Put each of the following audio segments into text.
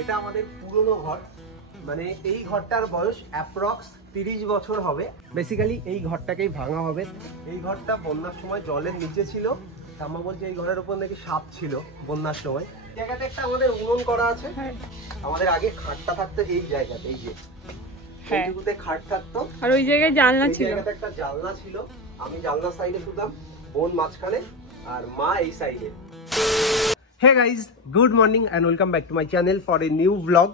এটা আমাদের পুরনো ঘর, মানে এই ঘরটার বয়স অ্যাপ্রক্স 30 বছর হবে। বেসিক্যালি এই ঘরটাকেই ভাঙা হবে। এই ঘরটা বন্যার সময় জলের নিচে ছিল। ঠাম্মা বলছে এই ঘরের উপর নাকি সাপ ছিল বন্যার সময়। জায়গাতে একটা আমাদের উনুন করা আছে। আমাদের আগে খাটটা থাকতো এই জায়গাতে, এই যে সেইটুকুতে খাট থাকতো, আর ওই জায়গায় জানলা ছিল। এই জায়গাতে একটা জানলা ছিল। আমি জানলা সাইডে শুতাম, বোন মাঝখানে আর মা এই সাইডে। Hey guys, good morning and welcome back to my channel for a new vlog.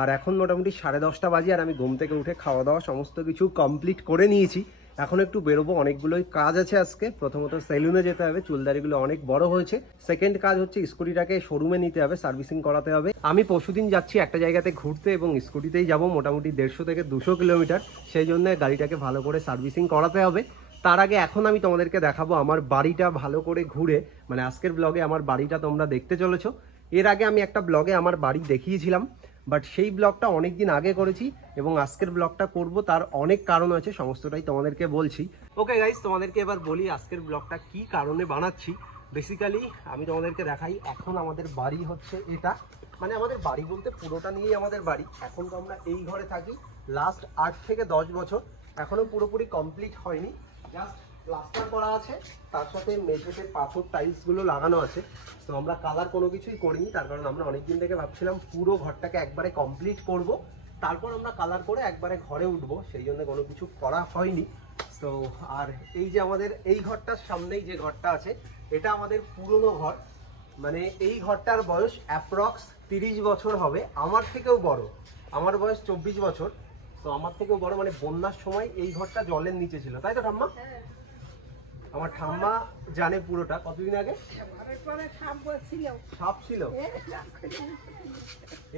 আর এখন মোটামুটি 10:30 বাজে, আর আমি ঘুম থেকে উঠে খাওয়া দাওয়া সমস্ত কিছু কমপ্লিট করে নিয়েছি। এখন একটু বেরোবো, অনেকগুলোই কাজ আছে আজকে। প্রথমত সেলুনে যেতে হবে, চুলদারিগুলো অনেক বড় হয়েছে। সেকেন্ড কাজ হচ্ছে স্কুটিটাকে শোরুমে নিতে হবে, সার্ভিসিং করাতে হবে। আমি পরশুদিন যাচ্ছি একটা জায়গাতে ঘুরতে, এবং স্কুটিতেই যাব মোটামুটি 150 থেকে 200 কিলোমিটার। সেই জন্য গাড়িটাকে ভালো করে সার্ভিসিং করাতে হবে। তার আগে এখন আমি তোমাদেরকে দেখাবো আমার বাড়িটা ভালো করে ঘুরে, মানে আজকের ব্লগে আমার বাড়িটা তোমরা দেখতে চলেছো। এর আগে আমি একটা ব্লগে আমার বাড়ি দেখিয়েছিলাম, বাট সেই ব্লগটা অনেক দিন আগে করেছি, এবং আজকের ব্লগটা করব তার অনেক কারণ আছে, সমস্তটাই তোমাদেরকে বলছি। ওকে গাইজ, তোমাদেরকে এবার বলি আজকের ব্লগটা কি কারণে বানাচ্ছি। বেসিক্যালি আমি তোমাদেরকে দেখাই, এখন আমাদের বাড়ি হচ্ছে এটা, মানে আমাদের বাড়ি বলতে পুরোটা নিয়েই আমাদের বাড়ি। এখন তো আমরা এই ঘরে থাকি লাস্ট 8 থেকে 10 বছর, এখনো পুরোপুরি কমপ্লিট হয়নি। জাস্ট প্লাস্টার করা আছে, তার সাথে মেঝেতে পাথর টাইলস গুলো লাগানো আছে। তো আমরা কালার কোনো কিছুই করিনি, তার কারণ আমরা অনেকদিন থেকে ভাবছিলাম পুরো ঘরটাকে একবারে কমপ্লিট করব, তারপর আমরা কালার করে একবারে ঘরে উঠবো, সেই জন্য কোনো কিছু করা হয়নি। তো আর এই যে আমাদের এই ঘরটার সামনেই যে ঘরটা আছে, এটা আমাদের পুরনো ঘর, মানে এই ঘরটার বয়স অ্যাপ্রক্স 30 বছর হবে। আমার থেকেও বড়, আমার বয়স 24 বছর, তো আমার থেকেও বড়। মানে বন্যার সময় এই ঘরটা জলের নিচে ছিল, তাই তো ঠাম্মা? আমার ঠাম্মা জানে পুরোটা। কতদিন আগে সাপ ছিল,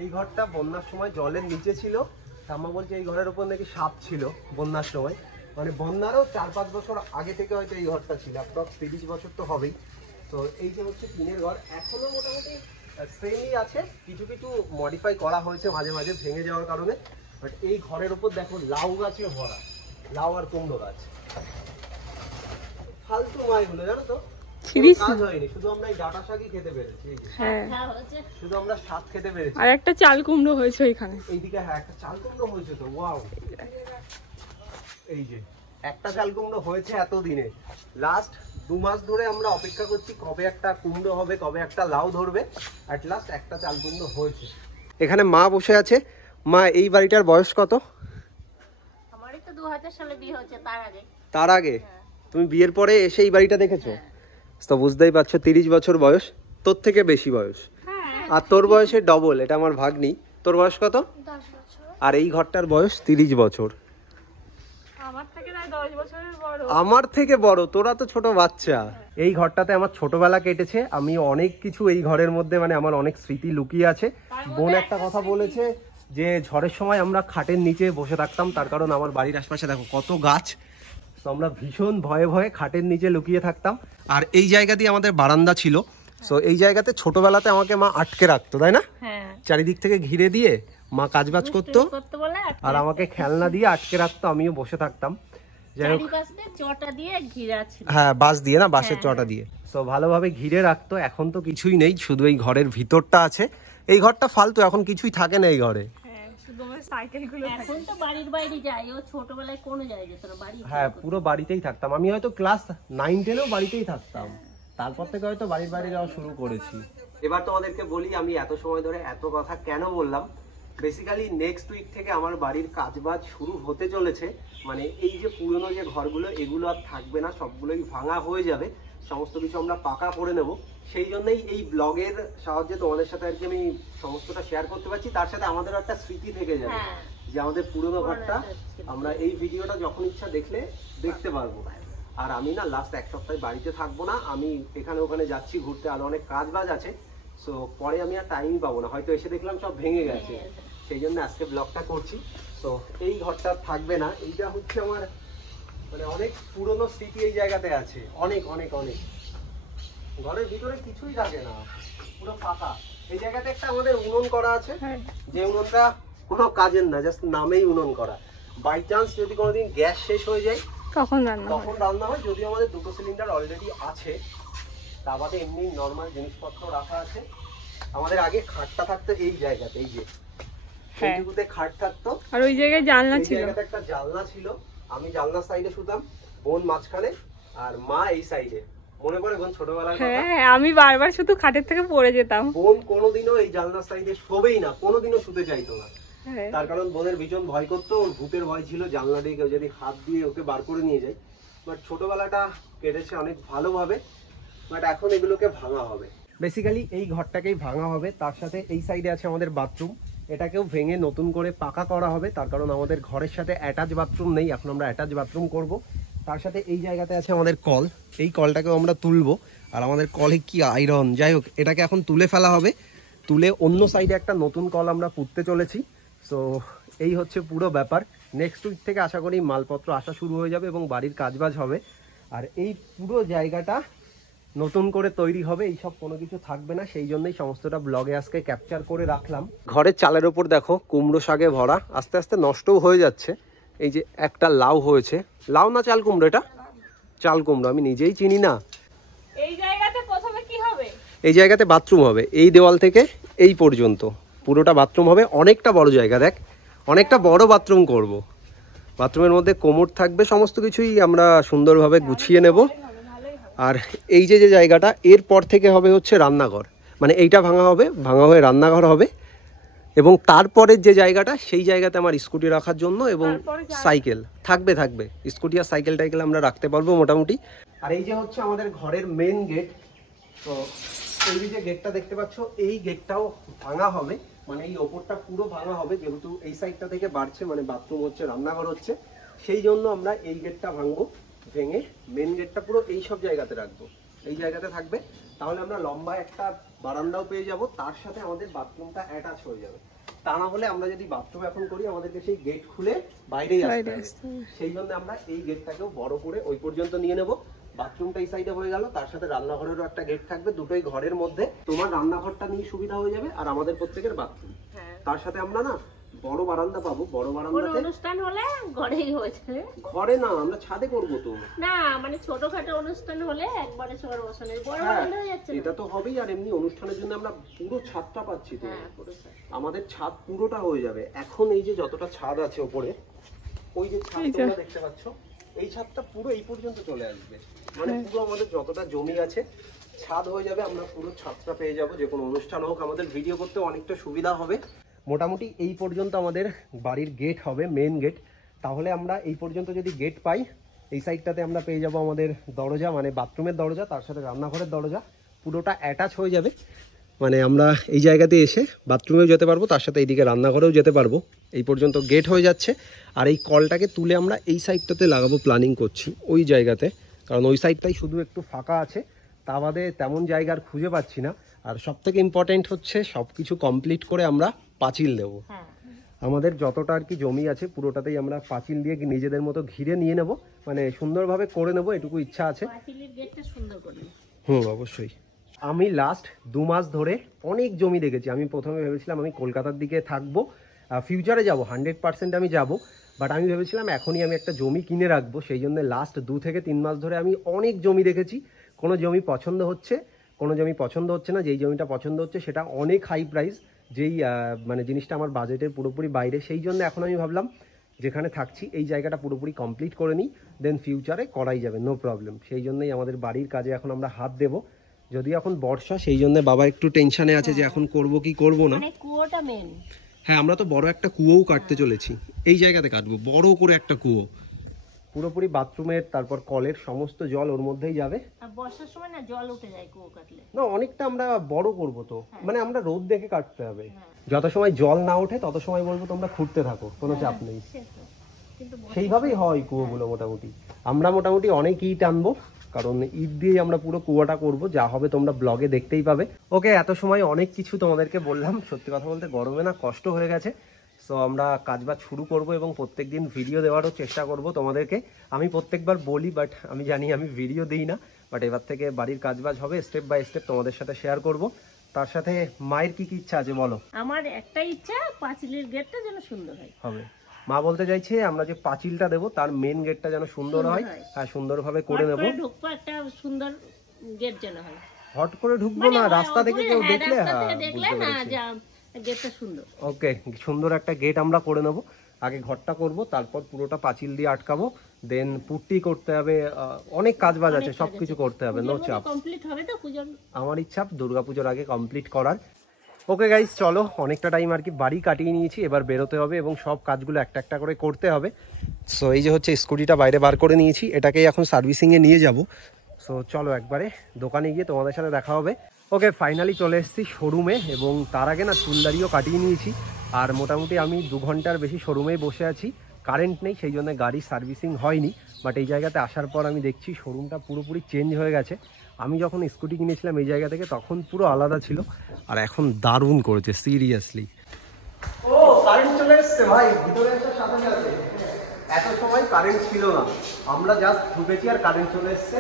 এই ঘরটা বন্যার সময় জলের নিচে ছিল। ঠাম্মা বলছে এই ঘরের উপর নাকি সাপ ছিল বন্যার সময়, মানে বন্যারও 4-5 বছর আগে থেকে হয়তো এই ঘরটা ছিল, অ্যাপ্রক্স 30 বছর তো হবেই। তো এই যে হচ্ছে টিনের ঘর, এখনো মোটামুটি সেমই আছে, কিছু কিছু মডিফাই করা হয়েছে মাঝে মাঝে ভেঙে যাওয়ার কারণে। বাট এই ঘরের উপর দেখো লাউ গাছে ভরা, লাউ আর কুমড়ো গাছ। ফালতু মাইগুলো জানো তো, কাজ হয়নি, শুধু আমরা এই ডাটা শাকই খেতে পেরেছি। হ্যাঁ, শুধু আমরা শাক খেতে পেরেছি। আর একটা চাল কুমড়ো হয়েছে ওইখানে, এইদিকে। হ্যাঁ, একটা চাল কুমড়ো হয়েছে তো, ওয়াও। এই যে একটা চাল কুমড়ো হয়েছে এতদিনে। লাস্ট 2 মাস ধরে আমরা অপেক্ষা করছি কবে একটা কুমড়ো হবে, কবে একটা লাউ ধরবে। অ্যাট লাস্ট একটা চাল কুমড়ো হয়েছে। এখানে মা বসে আছে। মা, এই বাড়িটার বয়স কত? আমারই তো 2000 সালে বিয়ে হয়েছে, তার আগে তুমি বিয়ের পরে এসে এই বাড়িটা দেখেছো? তো বুঝতেই পারছো 30 বছর বয়স, তোর থেকে বেশি বয়স। আর তোর বয়সের ডবল, এটা আমার ভাগ্নি। তোর বয়স কত? 10 বছর। আর এই ঘরটার বয়স 30 বছর। আমার থেকে 10 বছরের বড়। আমার থেকে বড়, তোরা তো ছোট বাচ্চা। এই ঘরটাতে আমার ছোটবেলা কেটেছে, আমি অনেক কিছু এই ঘরের মধ্যে, মানে আমার অনেক স্মৃতি লুকিয়ে আছে। বোন একটা কথা বলেছে যে ঝড়ের সময় আমরা খাটের নিচে বসে থাকতাম, তার কারণ আমার বাড়ির আশপাশে দেখো কত গাছ। তো আমরা ভীষণ ভয়ে ভয়ে খাটের নিচে লুকিয়ে থাকতাম। আর এই জায়গা দিয়ে আমাদের বারান্দা ছিল। তো এই জায়গাতে ছোটবেলাতে আমাকে মা আটকে রাখতো, তাই না? চারিদিক থেকে ঘিরে দিয়ে মা কাজবাজ করতো, আর আমাকে খেলনা দিয়ে আটকে রাখতো, আমিও বসে থাকতাম। হ্যাঁ, বাঁশ দিয়ে না, বাঁশের চটা দিয়ে। তো ভালোভাবে ঘিরে রাখতো। এখন তো কিছুই নেই, শুধু এই ঘরের ভিতরটা আছে। এই ঘরটা ফালতু, এখন কিছুই থাকে না এই ঘরে। হ্যাঁ, পুরো বাড়িতেই থাকতাম। আমি হয়তো ক্লাস 9-10-এও বাড়িতেই থাকতাম, তারপর থেকে হয়তো বাড়ির বাইরে যাওয়া শুরু করেছি। এবার তোমাদেরকে বলি আমি এত সময় ধরে এত কথা কেন বললাম। বেসিক্যালি নেক্সট উইক থেকে আমার বাড়ির কাজবাজ শুরু হতে চলেছে। মানে এই যে পুরনো যে ঘরগুলো, এগুলো আর থাকবে না, সবগুলোই ভাঙা হয়ে যাবে, সমস্ত কিছু আমরা পাকা করে নেব। সেই জন্যই এই ব্লগের সাহায্যে তোমাদের সাথে আর কি আমি সমস্তটা শেয়ার করতে পারছি। তার সাথে আমাদের একটা স্মৃতি থেকে যাবে যে আমাদের পুরনো ঘরটা আমরা এই ভিডিওটা যখন ইচ্ছা দেখলে দেখতে পারবো। আর আমি না লাস্ট 1 সপ্তাহ বাড়িতে থাকবো না, আমি এখানে ওখানে যাচ্ছি ঘুরতে, আর অনেক কাজ বাজ আছে। সো পরে আমি আর টাইমই পাবো না, হয়তো এসে দেখলাম সব ভেঙে গেছে, সেই জন্য আজকে ব্লগটা করছি। তো এই ঘরটা থাকবে না, এইটা হচ্ছে আমার মানে অনেক পুরনো স্মৃতি এই জায়গাতে আছে, অনেক অনেক অনেক। ঘরের ভিতরে কিছুই থাকে না, পুরো ফাঁকা। এই জায়গাতে একটা আমাদের উনুন করা আছে, যে উনুনটা কোনো কাজের না, জাস্ট নামেই উনুন করা। বাই চান্স যদি কোনোদিন গ্যাস শেষ হয়ে যায় তখন রান্না হয়। যদিও আমাদের 2টো সিলিন্ডার অলরেডি আছে, তা বাদে এমনি নর্মাল জিনিসপত্র রাখা আছে। আমাদের আগে খাটটা থাকতো এই জায়গাতে, এই যে এইটুকুতে খাট থাকতো, আর ওই জায়গায় জানলা এই ছিল, জায়গাতে একটা জানলা ছিল। আমি জানলার সাইডে শুতাম, বোন মাঝখানে আর মা এই সাইডে। মনে পড়ে বোন ছোটবেলার কথা? হ্যাঁ আমি বারবার শুধু খাটের থেকে পড়ে যেতাম। বোন কোনোদিনও এই জানলার সাইডে শোবেই না, কোনোদিনও শুতে চাইতো না। হ্যাঁ। তার কারণ বোনের ভীষণ ভয় করতো, ওর ভূতের ভয় ছিল, জানলা দিয়ে কেউ যদি হাত দিয়ে ওকে বার করে নিয়ে যায়। বাট ছোটবেলাটা কেটেছে অনেক ভালোভাবে, বাট এখন এগুলোকে ভাঙা হবে। বেসিক্যালি এই ঘরটাকেই ভাঙা হবে, তার সাথে এই সাইডে আছে আমাদের বাথরুম, এটাকেও ভেঙে নতুন করে পাকা করা হবে। তার কারণ আমাদের ঘরের সাথে অ্যাটাচ বাথরুম নেই, এখন আমরা অ্যাটাচ বাথরুম করব। তার সাথে এই জায়গাতে আছে আমাদের কল, এই কলটাকেও আমরা তুলবো। আর আমাদের কলে কি আয়রন, যাই হোক এটাকে এখন তুলে ফেলা হবে, তুলে অন্য সাইডে একটা নতুন কল আমরা পুঁততে চলেছি। সো এই হচ্ছে পুরো ব্যাপার। নেক্সট উইক থেকে আশা করি মালপত্র আসা শুরু হয়ে যাবে এবং বাড়ির কাজবাজ হবে। আর এই পুরো জায়গাটা নতুন করে তৈরি হবে, এইসব কোনো কিছু থাকবে না, সেই জন্যই সমস্তটা ব্লগে আজকে ক্যাপচার করে রাখলাম। ঘরের চালের ওপর দেখো কুমড়ো শাকে ভরা, আস্তে আস্তে নষ্টও হয়ে যাচ্ছে। এই যে একটা লাউ হয়েছে, লাউ না চাল কুমড়ো, এটা চাল কুমড়ো, আমি নিজেই চিনি না। এই জায়গাতে প্রথমে কি হবে? এই জায়গাতে বাথরুম হবে, এই দেওয়াল থেকে এই পর্যন্ত পুরোটা বাথরুম হবে। অনেকটা বড় জায়গা, দেখ অনেকটা বড় বাথরুম করব। বাথরুমের মধ্যে কোমোড থাকবে, সমস্ত কিছুই আমরা সুন্দরভাবে গুছিয়ে নেব। আর এই যে জায়গাটা এরপর থেকে হবে হচ্ছে রান্নাঘর, মানে এইটা ভাঙা হবে, ভাঙা হয়ে রান্নাঘর হবে। এবং তারপরের যে জায়গাটা, সেই জায়গাতে আমার স্কুটি রাখার জন্য এবং সাইকেল থাকবে। স্কুটি আর সাইকেল টাইকেল আমরা রাখতে পারবো মোটামুটি। আর এই যে হচ্ছে আমাদের ঘরের মেন গেট। তো এই যে গেটটা দেখতে পাচ্ছ, এই গেটটাও ভাঙা হবে, মানে এই ওপরটা পুরো ভাঙা হবে, যেহেতু এই সাইডটা থেকে বাড়ছে, মানে বাথরুম হচ্ছে, রান্নাঘর হচ্ছে, সেই জন্য আমরা এই গেটটা ভাঙবো। ভেঙে মেন গেটটা পুরো এই সব জায়গাতে রাখবো, এই জায়গাতে থাকবে। তাহলে আমরা লম্বা একটা বারান্দাও পেয়ে যাব, তার সাথে আমাদের বাথরুমটা অ্যাটাচ হয়ে যাবে। তা না হলে আমরা যদি বাথরুম এখন করি, আমাদেরকে সেই গেট খুলে বাইরেই আসতে হবে। সেই জন্য আমরা এই গেটটাকেও বড় করে ওই পর্যন্ত নিয়ে নেব। বাথরুমটা এই সাইডে হয়ে গেল, তার সাথে রান্নাঘরেরও একটা গেট থাকবে, দুটোই ঘরের মধ্যে। তোমার রান্নাঘরটা নিয়ে সুবিধা হয়ে যাবে, আর আমাদের প্রত্যেকের বাথরুম। তার সাথে আমরা না বড় বারান্দা পাবো, বড় বারান্দাতে অনুষ্ঠান হলে ঘরেই হয়েছে, ঘরে না, আমরা ছাদে করবো তো না, মানে ছোটখাটো অনুষ্ঠান হলে একবারে সবার বসানো, বড় বারান্দা হয়ে যাচ্ছে। এটা তো হবেই। আর এমনি অনুষ্ঠানের জন্য আমরা পুরো ছাদটা পাচ্ছি তো, আমাদের ছাদ পুরোটা হয়ে যাবে। এখন এই যে যতটা ছাদ আছে ওপরে, ওই যে ছাদ তোমরা দেখতে পাচ্ছ, এই ছাদটা পুরো এই পর্যন্ত চলে আসবে, মানে পুরো আমাদের যতটা জমি আছে ছাদ হয়ে যাবে, আমরা পুরো ছাদটা পেয়ে যাব। যে কোনো অনুষ্ঠান হোক, আমাদের ভিডিও করতে অনেকটা সুবিধা হবে। মোটামুটি এই পর্যন্ত আমাদের বাড়ির গেট হবে, মেন গেট। তাহলে আমরা এই পর্যন্ত যদি গেট পাই, এই সাইডটাতে আমরা পেয়ে যাব আমাদের দরজা, মানে বাথরুমের দরজা, তার সাথে রান্নাঘরের দরজা, পুরোটা অ্যাটাচ হয়ে যাবে। মানে আমরা এই জায়গাতে এসে বাথরুমেও যেতে পারবো, তার সাথে এইদিকে রান্নাঘরেও যেতে পারবো। এই পর্যন্ত গেট হয়ে যাচ্ছে। আর এই কলটাকে তুলে আমরা এই সাইডটাতে লাগাবো প্ল্যানিং করছি, ওই জায়গাতে, কারণ ওই সাইডটাই শুধু একটু ফাঁকা আছে, তা বাদে তেমন জায়গা আর খুঁজে পাচ্ছি না। আর সব থেকে ইম্পর্টেন্ট হচ্ছে সব কিছু কমপ্লিট করে আমরা পাঁচিল দেবো। আমাদের যতটা আর কি জমি আছে পুরোটাতেই আমরা পাঁচিল দিয়ে নিজেদের মতো ঘিরে নিয়ে নেব, মানে সুন্দরভাবে করে নেব, এটুকু ইচ্ছা আছে। অবশ্যই। আমি লাস্ট 2 মাস ধরে অনেক জমি দেখেছি। আমি প্রথমে ভেবেছিলাম আমি কলকাতার দিকে থাকবো, ফিউচারে যাব, 100% আমি যাব। বাট আমি ভেবেছিলাম এখনই আমি একটা জমি কিনে রাখবো, সেই জন্য লাস্ট 2 থেকে 3 মাস ধরে আমি অনেক জমি দেখেছি। কোনো জমি পছন্দ হচ্ছে, কোনো জমি পছন্দ হচ্ছে না। যেই জমিটা পছন্দ হচ্ছে সেটা অনেক হাই প্রাইস, যেই মানে জিনিসটা আমার বাজেটের পুরোপুরি বাইরে। সেই জন্য এখন আমি ভাবলাম যেখানে থাকছি এই জায়গাটা পুরোপুরি কমপ্লিট করে নিই, দেন ফিউচারে করাই যাবে, নো প্রবলেম। সেই জন্যই আমাদের বাড়ির কাজে এখন আমরা হাত দেবো। যদি এখন বর্ষা, সেই জন্য বাবা একটু টেনশনে আছে যে এখন করব কি করব না। মানে কুয়োটা মেন। হ্যাঁ, আমরা তো বড় একটা কুয়োও কাটতে চলেছি, এই জায়গাতে কাটবো বড় করে একটা কুয়ো, পুরোপুরি বাথরুমের, তারপর কলের সমস্ত জল ওর মধ্যেই যাবে। আর বর্ষার সময় না জল উঠে যায় কুয়ো কাটলে। না, অনেকটা আমরা বড় করব তো, মানে আমরা রোদ দেখে কাটতে হবে। যত সময় জল না ওঠে তত সময় বলবো তোমরা খুঁড়তে থাকো, কোনো চাপ নেই। সেইভাবেই হয় কুয়োগুলো মোটামুটি। আমরা মোটামুটি অনেক ইট আনবো, কারণ ইট দিয়ে আমরা পুরো কুয়োটা করব, যা হবে তোমরা ব্লগে দেখতেই পাবে। ওকে, এত সময় অনেক কিছু তোমাদেরকে বললাম, সত্যি কথা বলতে গরমে না কষ্ট হয়ে গেছে। সো আমরা কাজবাজ শুরু করব এবং প্রত্যেকদিন ভিডিও দেওয়ারও চেষ্টা করব তোমাদেরকে। আমি প্রত্যেকবার বলি, বাট আমি জানি আমি ভিডিও দিই না, বাট এবার থেকে বাড়ির কাজবাজ হবে, স্টেপ বাই স্টেপ তোমাদের সাথে শেয়ার করব। তার সাথে মায়ের কি কি ইচ্ছা আছে বলো? আমার একটাই ইচ্ছা, পাঁচিলের গেটটা যেন সুন্দর হয়। হবে, মা বলতে চাইছে আমরা যে পাঁচিলটা দেবো তার মেন গেটটা যেন সুন্দর হয়, হ্যাঁ সুন্দরভাবে করে নেব। ঢুকবো একটা সুন্দর গেট যেন হয়। হট করে ঢুকবো মানে না, রাস্তা থেকে কেউ দেখলে রাস্তা হ্যাঁ থেকে দেখলে বুঝতে না পেরেছি। যা গেটটা সুন্দর। ওকে, সুন্দর একটা গেট আমরা করে নেব। আগে ঘরটা করব, তারপর পুরোটা পাঁচিল দিয়ে আটকাবো, দেন পুট্টি করতে হবে, অনেক কাজ বাজ আছে, সবকিছু করতে হবে, নো চাপ। কমপ্লিট হবে তো পূজার? আমার ইচ্ছা দুর্গাপুজোর আগে কমপ্লিট করার। ওকে গাইস, চলো, অনেকটা টাইম আর কি বাড়ি কাটিয়ে নিয়েছি, এবার বেরোতে হবে এবং সব কাজগুলো একটা একটা করে করতে হবে। সো এই যে হচ্ছে স্কুটিটা বাইরে বার করে নিয়েছি, এটাকেই এখন সার্ভিসিংয়ে নিয়ে যাব। সো চলো একবারে দোকানে গিয়ে তোমাদের সাথে দেখা হবে। ওকে, ফাইনালি চলে এসেছি শোরুমে, এবং তার আগে না চুলদারিও কাটিয়ে নিয়েছি। আর মোটামুটি আমি 2 ঘন্টার বেশি শোরুমেই বসে আছি, কারেন্ট নেই, সেই জন্য গাড়ির সার্ভিসিং হয়নি। বাট এই জায়গাতে আসার পর আমি দেখছি শোরুমটা পুরোপুরি চেঞ্জ হয়ে গেছে। আমি যখন স্কুটি কিনেছিলাম এই জায়গা থেকে তখন পুরো আলাদা ছিল, আর এখন দারুণ করেছে সিরিয়াসলি। ও কারেন্ট চলে এসেছে ভাই, ভিতরে আসার সাথে সাথে। এত সময় কারেন্ট ছিল না, আমরা জাস্ট ঢুকেছি আর কারেন্ট চলে এসেছে।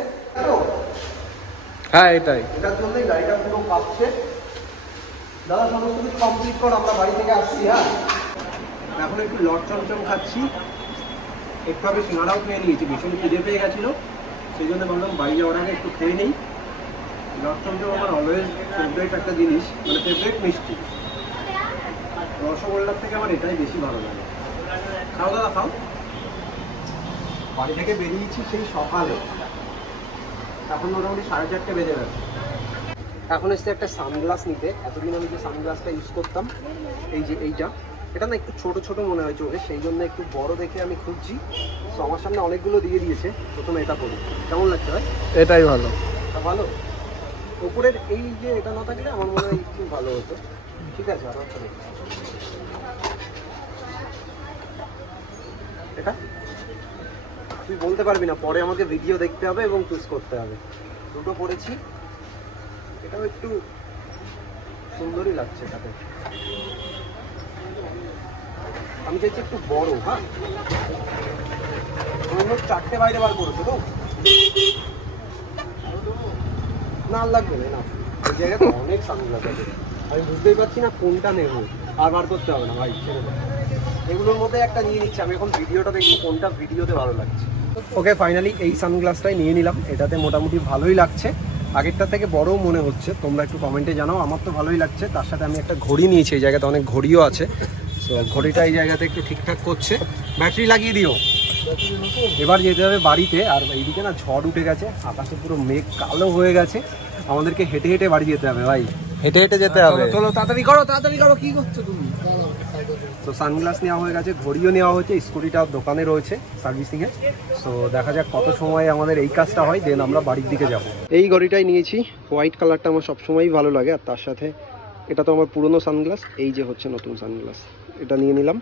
হ্যাঁ এটাই। এটার জন্যই গাড়িটা পুরো কাঁপছে। দাদা সমস্ত কিছু কমপ্লিট কর, আমরা বাড়ি থেকে আসছি। হ্যাঁ, এখন একটু লট চমচম খাচ্ছি, একটু আগে সিঙ্গাড়াও খেয়ে নিয়েছি, ভীষণ খিদে পেয়ে গেছিলো, সেই জন্য ভাবলাম বাড়ি যাওয়ার আগে একটু খেয়ে নেই। লট চমচম আমার অলওয়েজ ফেভারিট একটা জিনিস, মানে ফেভারিট মিষ্টি। রসগোল্লার থেকে আমার এটাই বেশি ভালো লাগে। খাও দাদা খাও। বাড়ি থেকে বেরিয়েছি সেই সকালে, এখন মোটামুটি 4:30 বেজে গেছে। এখন এসছে একটা সানগ্লাস নিতে। এতদিন আমি যে সানগ্লাসটা ইউজ করতাম, এই যে এইটা, এটা না একটু ছোট ছোট মনে হয় চোখে, সেই জন্য একটু বড় দেখে আমি খুঁজছি। তো আমার সামনে অনেকগুলো দিয়ে দিয়েছে, প্রথমে এটা করি। কেমন লাগছে ভাই? এটাই ভালো। এটা ভালো। উপরের এই যে এটা না থাকলে আমার মনে হয় একটু ভালো হতো। ঠিক আছে, আর একটা দেখি। এটা তুই বলতে পারবি না, পরে আমাকে ভিডিও দেখতে হবে এবং চুজ করতে হবে। দুটো পরেছি, এটাও একটু সুন্দরই লাগছে এটাতে। আমি চাইছি একটু বড়। হ্যাঁ, তোমরা 4টে বাইরে বার করেছো তো? না লাগবে না, এই জায়গাতে অনেক সানগ্লাস আছে, আমি বুঝতেই পারছি না কোনটা নেবো। আর বার করতে হবে না ভাই, ছেড়ে দাও। এগুলোর মধ্যে একটা নিয়ে নিচ্ছি, আমি এখন ভিডিওটা দেখবো কোনটা ভিডিওতে ভালো লাগছে। ওকে, ফাইনালি এই সানগ্লাসটাই নিয়ে নিলাম। এটাতে মোটামুটি ভালোই লাগছে, আগেরটা থেকে বড়ও মনে হচ্ছে। তোমরা একটু কমেন্টে জানাও। আমার তো ভালোই লাগছে। তার সাথে আমি একটা ঘড়ি নিয়েছি, এই জায়গাতে অনেক ঘড়িও আছে। সো ঘড়িটা এই জায়গাতে একটু ঠিকঠাক করছে। ব্যাটারি লাগিয়ে দিও। এবার যেতে হবে বাড়িতে। আর এইদিকে না ঝড় উঠে গেছে, আকাশে পুরো মেঘ কালো হয়ে গেছে, আমাদেরকে হেঁটে হেঁটে বাড়ি যেতে হবে ভাই, হেঁটে হেঁটে যেতে হবে। চলো তাড়াতাড়ি করো, তাড়াতাড়ি করো। কি করছো তুমি? তো সানগ্লাস নেওয়া হয়ে গেছে, ঘড়িও নেওয়া হয়েছে, স্কুটিটা দোকানে রয়েছে সার্ভিসিংয়ে। সো দেখা যাক কত সময় আমাদের এই কাজটা হয়, দেন আমরা বাড়ির দিকে যাব। এই ঘড়িটাই নিয়েছি, হোয়াইট কালারটা আমার সবসময়ই ভালো লাগে। আর তার সাথে এটা তো আমার পুরনো সানগ্লাস, এই যে হচ্ছে নতুন সানগ্লাস, এটা নিয়ে নিলাম।